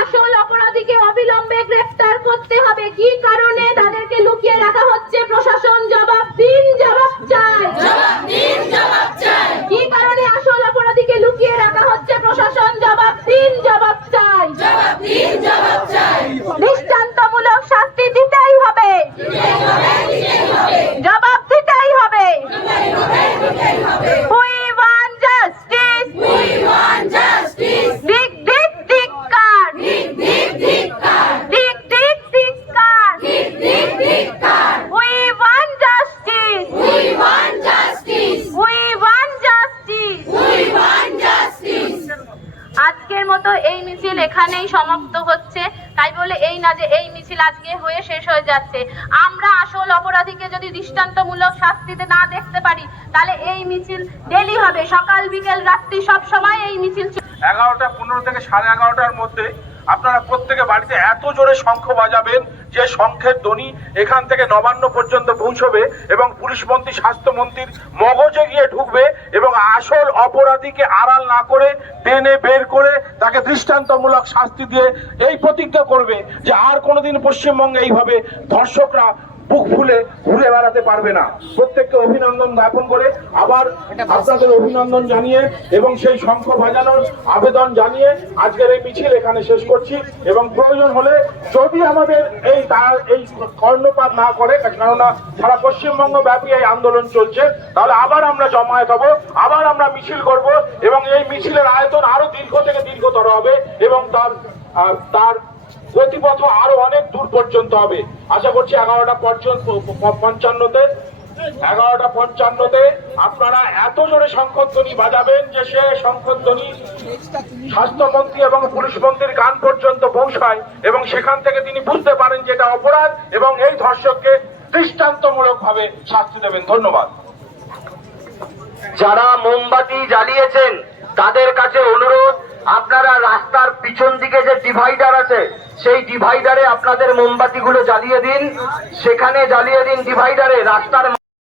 আসল অপরাধীকে অবিলম্বে গ্রেফতার করতে হবে। কি কারণে তাদেরকে লুকিয়ে রাখা হচ্ছে? প্রশাসন জবাব দিন, জবাব চাই। কি কারণে আসল অপরাধীকে লুকিয়ে রাখা হচ্ছে? প্রশাসন জবাব দিন, জবাব চাই। দৃষ্টান্তমূলক শাস্তি দিতেই হবে, জবাব দিতেই হবে। We want justice. Dik dik dikkar. Dik dik dikkar. We want justice. We want justice. আজকের মতো এই মিছিল এখানেই সমাপ্ত হচ্ছে। তাই বলে এই না যে এই মিছিল আজকে হয়ে শেষ হয়ে যাচ্ছে। আমরা আসল অপরাধীকে যদি দৃষ্টান্তমূলক শাস্তিতে না দেখতে পারি, তাহলে এই মিছিল ডেলি হবে, সকাল বিকেল রাত্রি সব সময় এই মিছিল। 11:15 থেকে 11:30টার মধ্যে আপনারা প্রত্যেকে বাড়িতে এত জোরে শঙ্খ বাজাবেন যে শঙ্খের ধ্বনি এখান থেকে নবান্ন পর্যন্ত পৌঁছবে এবং পুলিশ মন্ত্রী, স্বাস্থ্যমন্ত্রীর মগজে গিয়ে ঢুকবে এবং আসল অপরাধীকে আড়াল না করে টেনে বের করে তাকে দৃষ্টান্তমূলক শাস্তি দিয়ে এই প্রতিজ্ঞা করবে যে আর কোনোদিন পশ্চিমবঙ্গে এইভাবে ধর্ষকরা বুক ফুলে ঘুরে বেড়াতে পারবে না। প্রত্যেককে অভিনন্দন জ্ঞাপন করে আবার আপনাদের অভিনন্দন জানিয়ে এবং সেই শঙ্খ বাজানোর আবেদন জানিয়ে আজকের এই মিছিল এখানে শেষ করছি। এবং প্রয়োজন হলে যদি আমাদের এই কর্ণপাত না করে, কেননা সারা পশ্চিমবঙ্গ ব্যাপী এই আন্দোলন চলছে, তাহলে আবার আমরা জমায়েত হব, আবার আমরা মিছিল করব এবং এই মিছিলের আয়তন আরো দীর্ঘ থেকে দীর্ঘতর হবে এবং তার গতিপথ আরো অনেক দূর পর্যন্ত হবে। আশা করছি 11:55 আপনারা এত জোরে শঙ্খধ্বনি বাজাবেন যে সে শঙ্খধ্বনি স্বাস্থ্যমন্ত্রী এবং পুলিশ মন্ত্রীর কান পর্যন্ত পৌঁছায় এবং সেখান থেকে তিনি বুঝতে পারেন যে এটা অপরাধ এবং এই ধর্ষককে দৃষ্টান্তমূলক ভাবে শাস্তি দেবেন। ধন্যবাদ। যারা মোমবাতি জ্বালিয়েছেন তাদের কাছে অনুরোধ, আপনারা রাস্তার পিছন দিকে যে ডিভাইডার আছে সেই ডিভাইডারে আপনাদের মোমবাতিগুলো জ্বালিয়ে দিন, সেখানে জ্বালিয়ে দিন ডিভাইডারে। রাস্তার